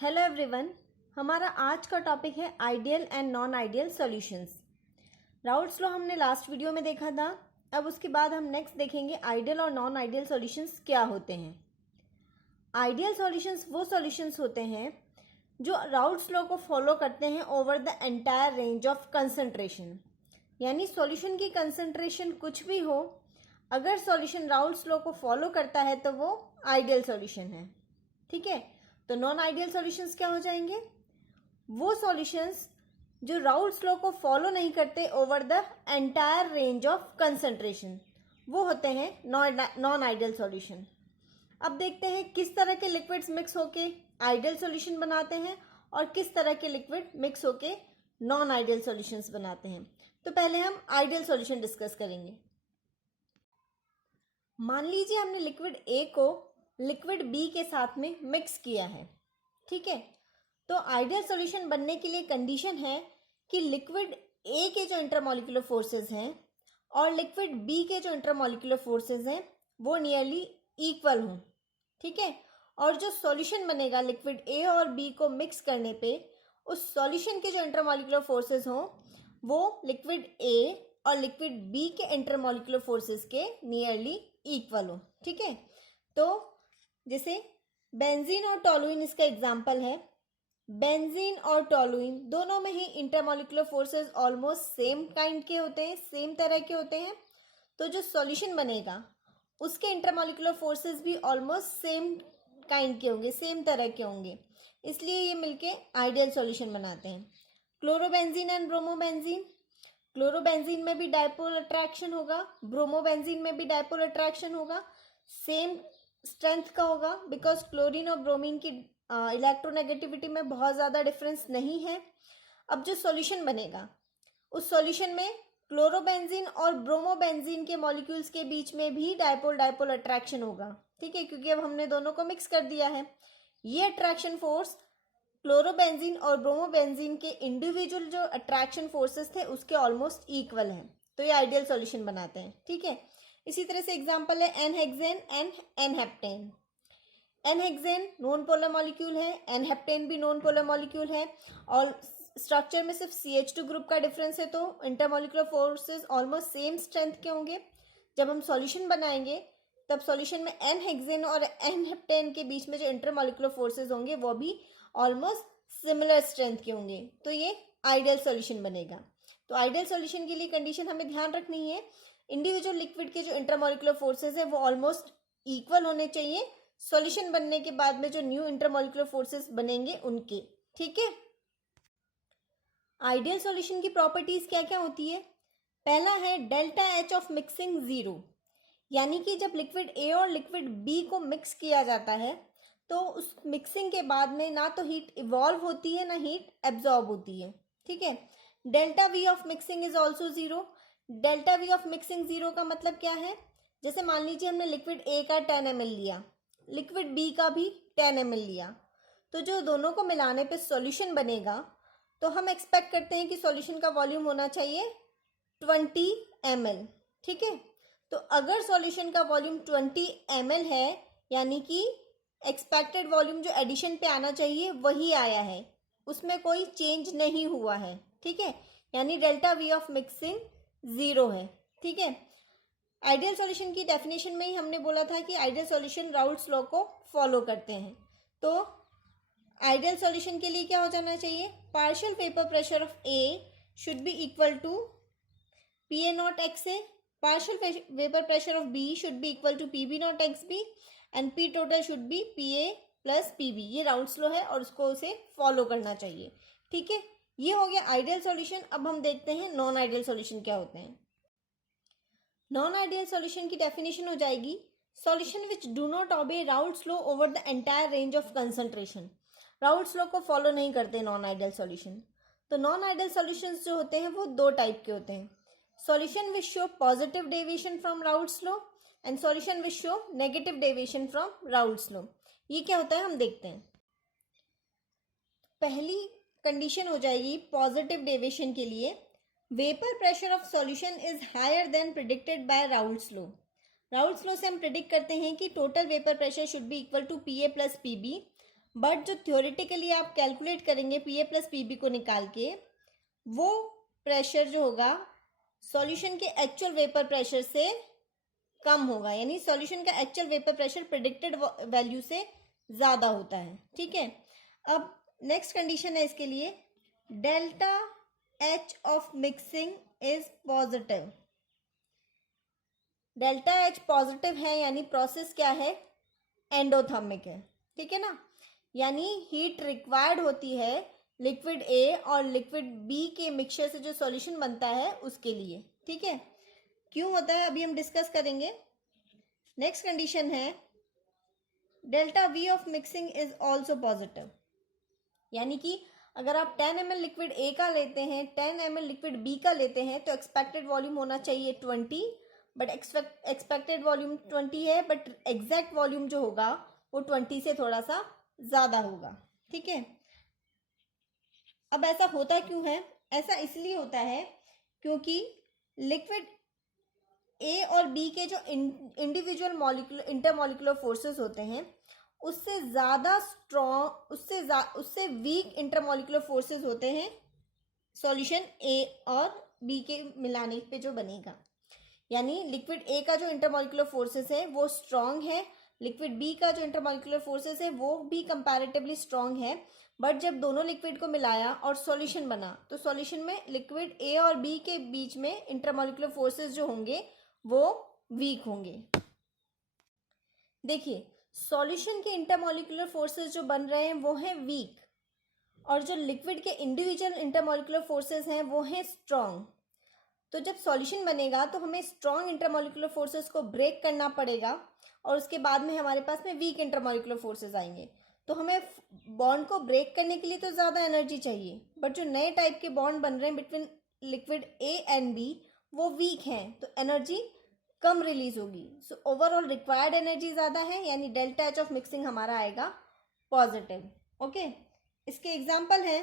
Hello everyone, हमारा आज का टॉपिक है ideal and non ideal solutions. Raoult's law हमने लास्ट वीडियो में देखा था। अब उसके बाद हम नेक्स्ट देखेंगे आइडियल और नॉन आइडियल सॉल्यूशंस क्या होते हैं। आइडियल सॉल्यूशंस वो सॉल्यूशंस होते हैं जो राउल्ट्स लॉ को फॉलो करते हैं over the entire range of concentration. यानी सॉल्यूशन की कंसंट्रेशन कुछ भी हो, अगर सॉल्यूशन राउल्ट्स लॉ को फॉलो करता है तो वो आइडियल सॉल्यूशन है। ठीक है, तो नॉन आइडियल सॉल्यूशंस क्या हो जाएंगे? वो सॉल्यूशंस जो राउल्ट्स लॉ को फॉलो नहीं करते over the entire range of concentration, वो होते हैं नॉन आइडियल सॉल्यूशन। अब देखते हैं किस तरह के लिक्विड्स मिक्स होके आइडियल सॉल्यूशन बनाते हैं और किस तरह के लिक्विड मिक्स होके नॉन आइडियल सॉल्यूशंस बनाते हैं। तो पहले हम आइडियल सॉल्यूशन डिस्कस करेंगे। मान लीजिए हमने लिक्विड ए को लिक्विड बी के साथ में मिक्स किया है। ठीक है, तो आइडियल सॉल्यूशन बनने के लिए कंडीशन है कि लिक्विड ए के जो इंटरमॉलिक्यूलर फोर्सेस हैं और लिक्विड बी के जो इंटरमॉलिक्यूलर फोर्सेस हैं वो नियरली इक्वल हों। ठीक है, और जो सॉल्यूशन बनेगा लिक्विड ए और बी को मिक्स करने पे, उस सॉल्यूशन के जो इंटरमॉलिक्यूलर फोर्सेस हों वो लिक्विड ए और लिक्विड बी के इंटरमॉलिक्यूलर फोर्सेस के नियरली इक्वल हो। ठीक है, तो जैसे बेंजीन और टोलुइन इसका एग्जाम्पल है। बेंजीन और टोलुइन दोनों में ही intermolecular forces almost same kind के होते हैं, सेम तरह के होते हैं। तो जो सॉल्यूशन बनेगा उसके इंटरमॉलिक्यूलर फोर्सेस भी ऑलमोस्ट सेम काइंड के होंगे, सेम तरह के होंगे, इसलिए ये मिलके आइडियल सॉल्यूशन बनाते हैं। क्लोरोबेंजीन एंड ब्रोमोबेंजीन, क्लोरोबेंजीन में भी डायपोल अट्रैक्शन होगा, ब्रोमोबेंजीन में भी डायपोल अट्रैक्शन होगा, सेम स्ट्रेंथ का होगा, बिकॉज क्लोरीन और ब्रोमीन की इलेक्ट्रोनेगेटिविटी में बहुत ज़्यादा डिफरेंस नहीं है। अब जो सॉल्यूशन बनेगा उस सॉल्यूशन में क्लोरोबेंजीन और ब्रोमोबेंजीन के मॉलिक्यूल्स के बीच में भी डायपोल डायपोल अट्रैक्शन होगा। ठीक है, क्योंकि अब हमने दोनों को मिक्स कर दिया है। ये अट्रैक्शन फोर्स क्लोरोबेंजीन और ब्रोमोबेंजीन के इंडिविजुअल जो अट्रैक्शन फोर्सेस थे उसके ऑलमोस्ट इक्वल हैं, तो ये आइडियल सॉल्यूशन बनाते हैं। ठीक है, इसी तरह से एग्जांपल है n hexane and n heptane. N hexane non polar molecule है, एनहेप्टेन भी नॉन पोलर मॉलिक्यूल है, और स्ट्रक्चर में सिर्फ CH2 ग्रुप का डिफरेंस है, तो intermolecular forces almost same strength के होंगे। जब हम सॉल्यूशन बनाएंगे तब सॉल्यूशन में एनहेक्सेन और एनहेप्टेन के बीच में जो इंटरमॉलिक्यूलर फोर्सेस होंगे वो भी ऑलमोस्ट सिमिलर स्ट्रेंथ के होंगे, तो ये आइडियल सॉल्यूशन बनेगा। तो आइडियल सॉल्यूशन के लिए कंडीशन हमें ध्यान रखनी है, इंडिविजुअल लिक्विड के जो इंटरमॉलिक्यूलर फोर्सेस है वो ऑलमोस्ट इक्वल होने चाहिए सॉल्यूशन बनने के बाद में जो न्यू इंटरमॉलिक्यूलर फोर्सेस बनेंगे उनके। ठीक है, आइडियल सॉल्यूशन की प्रॉपर्टीज क्या क्या होती है? पहला है डेल्टा H ऑफ मिक्सिंग 0, यानी कि जब लिक्विड ए और लिक्विड बी को मिक्स किया जाता है तो उस मिक्सिंग के बाद में ना तो हीट इवॉल्व होती है ना हीट एब्जॉर्ब होती है। ठीक है, delta V of mixing is also 0। Delta V of mixing 0 का मतलब क्या है? जैसे मान लीजिए हमने लिक्विड ए का 10 ml लिया, लिक्विड बी का भी 10 ml लिया, तो जो दोनों को मिलाने पे सॉल्यूशन बनेगा तो हम एक्सपेक्ट करते हैं कि सॉल्यूशन का वॉल्यूम होना चाहिए 20 ml। ठीक है, तो अगर सॉल्यूशन का वॉल्यूम 20 ml है, यानी कि एक्सपेक्टेड वॉल्यूम जो एडिशन पे आना चाहिए वही आया है, उसमें कोई चेंज नहीं हुआ है। ठीक है, यानी डेल्टा V ऑफ मिक्सिंग 0 है। ठीक है, आइडियल सॉल्यूशन की डेफिनेशन में ही हमने बोला था कि आइडियल सॉल्यूशन राउल्ट्स लॉ को फॉलो करते हैं। तो आइडियल सॉल्यूशन के लिए क्या हो जाना चाहिए? Partial vapour pressure of A should be equal to PA not XA, partial vapour pressure of B should be equal to PB not XB and P total should be PA plus PB। ये Raoult's law है और उसको उसे follow करना चाहिए। ठीक है, ये हो गया आइडियल सॉल्यूशन। अब हम देखते हैं नॉन आइडियल सॉल्यूशन क्या होते हैं। नॉन आइडियल सॉल्यूशन की डेफिनेशन हो जाएगी solution which do not obey Raoult's law over the entire range of concentration. Raoult's law को फॉलो नहीं करते नॉन आइडियल सॉल्यूशन। तो नॉन आइडियल सॉल्यूशंस जो होते हैं वो दो टाइप के होते हैं, solution which show positive deviation from Raoult's law and solution which show negative deviation from Raoult's law. ये क्या होता है हम देखते हैं। पहली कंडीशन हो जाएगी पॉजिटिव डेविएशन के लिए, vapour pressure of solution is higher than predicted by Raoult's law. Raoult's law से हम प्रिडिक्ट करते हैं कि total vapour pressure should be equal to PA plus PB but जो थ्योरेटिकली आप कैलकुलेट करेंगे पीए प्लस पीबी को निकाल के, वो प्रेशर जो होगा सॉल्यूशन के एक्चुअल वेपर प्रेशर से कम होगा, यानी सॉल्यूशन का actual vapour pressure predicted value से ज़्यादा होता है। ठीक है, अब नेक्स्ट कंडीशन है इसके लिए, delta H of mixing is positive. Delta H positive है यानी प्रोसेस क्या है, एंडोथर्मिक है। ठीक है ना, यानी हीट रिक्वायर्ड होती है लिक्विड ए और लिक्विड बी के मिक्सचर से जो सॉल्यूशन बनता है उसके लिए। ठीक है, क्यों होता है अभी हम डिस्कस करेंगे। नेक्स्ट कंडीशन है, delta V of mixing is also positive, यानी कि अगर आप 10 ml लिक्विड ए का लेते हैं, 10 ml लिक्विड बी का लेते हैं, तो एक्सपेक्टेड वॉल्यूम होना चाहिए 20, बट एक्सपेक्टेड वॉल्यूम 20 है, बट एग्जैक्ट वॉल्यूम जो होगा वो 20 से थोड़ा सा ज़्यादा होगा। ठीक है, अब ऐसा होता क्यों है, ऐसा इसलिए होता है क्योंकि लिक्विड ए और बी के जो इंडिविजुअल मॉलिक्यूलर इंटरमॉलिक्यूलर फोर्सेस होते हैं उससे ज़्यादा स्ट्रॉन्ग, उससे वीक इंटरमॉलिक्यूलर फोर्सेस होते हैं सॉल्यूशन ए और बी के मिलाने पे जो बनेगा। यानी लिक्विड ए का जो इंटरमॉलिक्यूलर फोर्सेस है वो स्ट्रॉन्ग है, लिक्विड बी का जो इंटरमॉलिक्यूलर फोर्सेस है वो भी कंपैरेटिवली स्ट्रॉन्ग है, बट जब दोनों लिक्विड को मिलाया और सॉल्यूशन बना तो सॉल्यूशन में लिक्विड ए और बी के बीच में इंटरमॉलिक्यूलर फोर्सेस जो होंगे वो वीक होंगे। देखिए, सॉल्यूशन के इंटरमॉलिक्यूलर फोर्सेस जो बन रहे हैं वो हैं वीक, और जो लिक्विड के इंडिविजुअल इंटरमॉलिक्यूलर फोर्सेस हैं वो हैं स्ट्रॉन्ग। तो जब सॉल्यूशन बनेगा तो हमें स्ट्रॉन्ग इंटरमॉलिक्यूलर फोर्सेस को ब्रेक करना पड़ेगा, और उसके बाद में हमारे पास में वीक इंटरमॉलिक्यूलर फोर्सेस आएंगे। तो हमें बॉन्ड को ब्रेक करने के लिए तो ज़्यादा एनर्जी चाहिए, बट जो नए टाइप के बॉन्ड बन रहे हैं between liquid A and B वो वीक हैं, तो एनर्जी कम रिलीज होगी। सो ओवरऑल रिक्वायर्ड एनर्जी ज़्यादा है, यानी डेल्टा एच ऑफ मिक्सिंग हमारा आएगा पॉजिटिव। ओके, इसके एग्जाम्पल है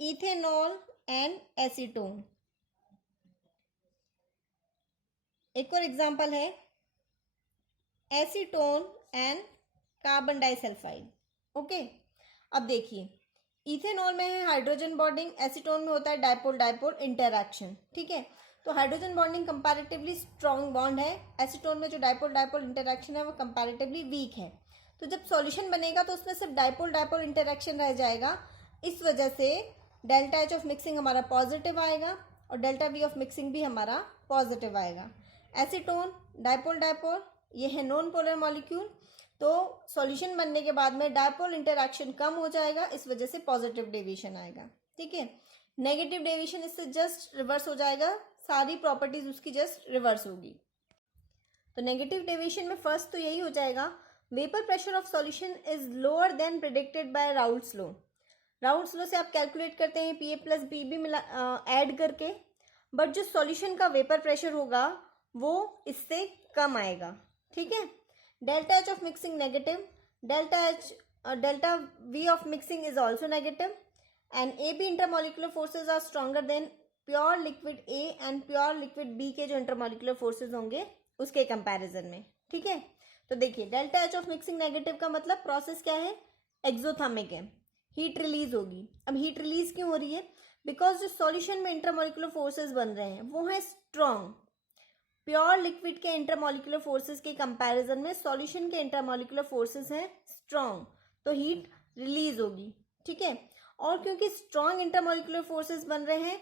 इथेनॉल एंड एसीटोन। एक और एग्जाम्पल है acetone and carbon disulphide. Okay, अब देखिए, इथेनॉल में है हाइड्रोजन बॉन्डिंग, एसीटोन में होता है डाइपोल डाइपोल इंटरैक्शन। ठीक है, तो hydrogen bonding comparatively strong bond है, एसीटोन में जो डाइपोल डाइपोल इंटरैक्शन है वो कंपैरेटिवली वीक है। तो जब सॉल्यूशन बनेगा तो उसमें सिर्फ डाइपोल डाइपोल इंटरैक्शन रह जाएगा, इस वजह से डेल्टा एच ऑफ मिक्सिंग हमारा पॉजिटिव आएगा और डेल्टा वी ऑफ मिक्सिंग भी हमारा पॉजिटिव आएगा। एसीटोन डाइपोल डाइपोल ये है नॉन पोलर मॉलिक्यूल, तो सॉल्यूशन बनने के बाद में डाइपोल इंटरैक्शन कम हो जाएगा, इस वजह से पॉजिटिव डेविएशन आएगा। ठीक है, नेगेटिव डेविएशन इससे जस्ट रिवर्स हो जाएगा, सारी प्रॉपर्टीज उसकी जस्ट रिवर्स होगी। तो नेगेटिव डेविएशन में फर्स्ट तो यही हो जाएगा, vapour pressure of solution is lower than predicted by Raoult's law. Raoult's law से आप कैलकुलेट करते हैं पीए प्लस बीबी मिला ऐड करके, बट जो सॉल्यूशन का वेपर प्रेशर होगा वो इससे कम आएगा। ठीक है, delta H of mixing negative, delta V of mixing is also negative, and A B intermolecular forces are stronger than pure liquid A and pure liquid B के जो इंटरमॉलिक्यूलर फोर्सेज होंगे उसके कंपैरिजन में। ठीक है, तो देखिए delta H of mixing negative का मतलब प्रोसेस क्या है, एक्सोथर्मिक है, हीट रिलीज होगी। अब हीट रिलीज क्यों हो रही है, बिकॉज जो सॉल्यूशन में इंटरमॉलिक्यूलर फोर्सेज बन रहे हैं वो है स्ट्रॉन्ग। प्योर लिक्विड के इंटरमॉलिक्यूलर फोर्सेस के कंपैरिजन में सॉल्यूशन के इंटरमॉलिक्यूलर फोर्सेस हैं स्ट्रॉन्ग, तो हीट रिलीज होगी। ठीक है, और क्योंकि स्ट्रॉन्ग इंटरमॉलिक्यूलर फोर्सेस बन रहे हैं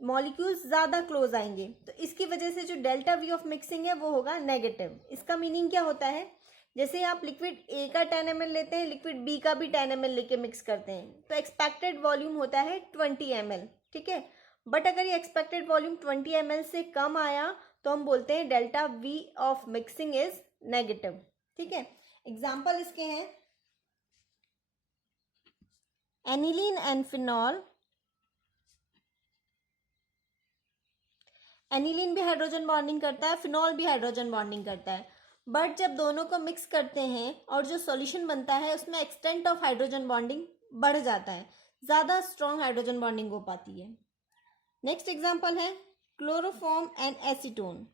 मॉलिक्यूल्स ज़्यादा क्लोज आएंगे, तो इसकी वजह से जो डेल्टा वी ऑफ मिक्सिंग है वो होगा नेगेटिव। इसका मीनिंग क्या होता है, जैसे आप लिक्विड ए का 10 ml लेते हैं, लिक्विड बी का भी 10 ml लेके मिक्स करते हैं, तो एक्सपेक्टेड वॉल्यूम होता है 20 ml। ठीक है, बट अगर ये एक्सपेक्टेड वॉल्यूम 20 ml से कम आया तो हम बोलते हैं delta V of mixing is negative. ठीक है, एग्जाम्पल इसके हैं एनिलीन एंड फिनॉल। एनिलीन भी हाइड्रोजन बॉन्डिंग करता है, फिनॉल भी हाइड्रोजन बॉन्डिंग करता है, बट जब दोनों को मिक्स करते हैं और जो सॉल्यूशन बनता है उसमें एक्सटेंट ऑफ हाइड्रोजन बॉन्डिंग बढ़ जाता है, ज़्यादा स्ट्रॉन्ग हाइड्रोजन बॉन्डिंग हो पाती है। नेक्स्ट एग्जाम्पल है क्लोरोफॉर्म एंड एसीटोन।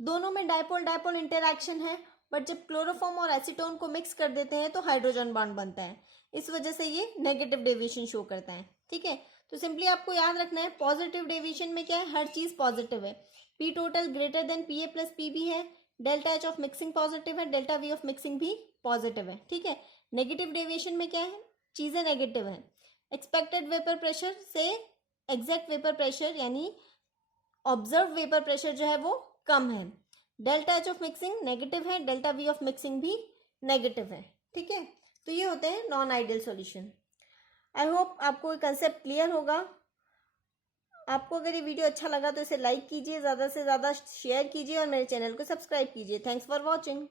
दोनों में डाइपोल डाइपोल इंटरैक्शन है, बट जब क्लोरोफॉर्म और एसीटोन को मिक्स कर देते हैं तो हाइड्रोजन बॉन्ड बनता है, इस वजह से ये नेगेटिव डेविएशन शो करता है। ठीक है, तो सिंपली आपको याद रखना है पॉजिटिव डेविएशन में क्या है, हर चीज पॉजिटिव है। P total greater than P A plus P B है, delta H of mixing positive है, डेल्टा वी ऑफ मिक्सिंग भी पॉजिटिव है। ठीक है, नेगेटिव डेविएशन में क्या है, चीजें नेगेटिव है। एक्सपेक्टेड वेपर प्रेशर से एग्जैक्ट वेपर प्रेशर यानी ऑब्जर्व वेपर प्रेशर जो है वो कम है। Delta H of mixing negative है, डेल्टा वी ऑफ मिक्सिंग भी नेगेटिव है। ठीक है, तो ये होते हैं non ideal solution. I hope आपको कंसेप्ट क्लियर होगा। आपको अगर ये वीडियो अच्छा लगा तो इसे लाइक कीजिए, ज़्यादा से ज़्यादा शेयर कीजिए और मेरे चैनल को सब्सक्राइब कीजिए। Thanks for watching.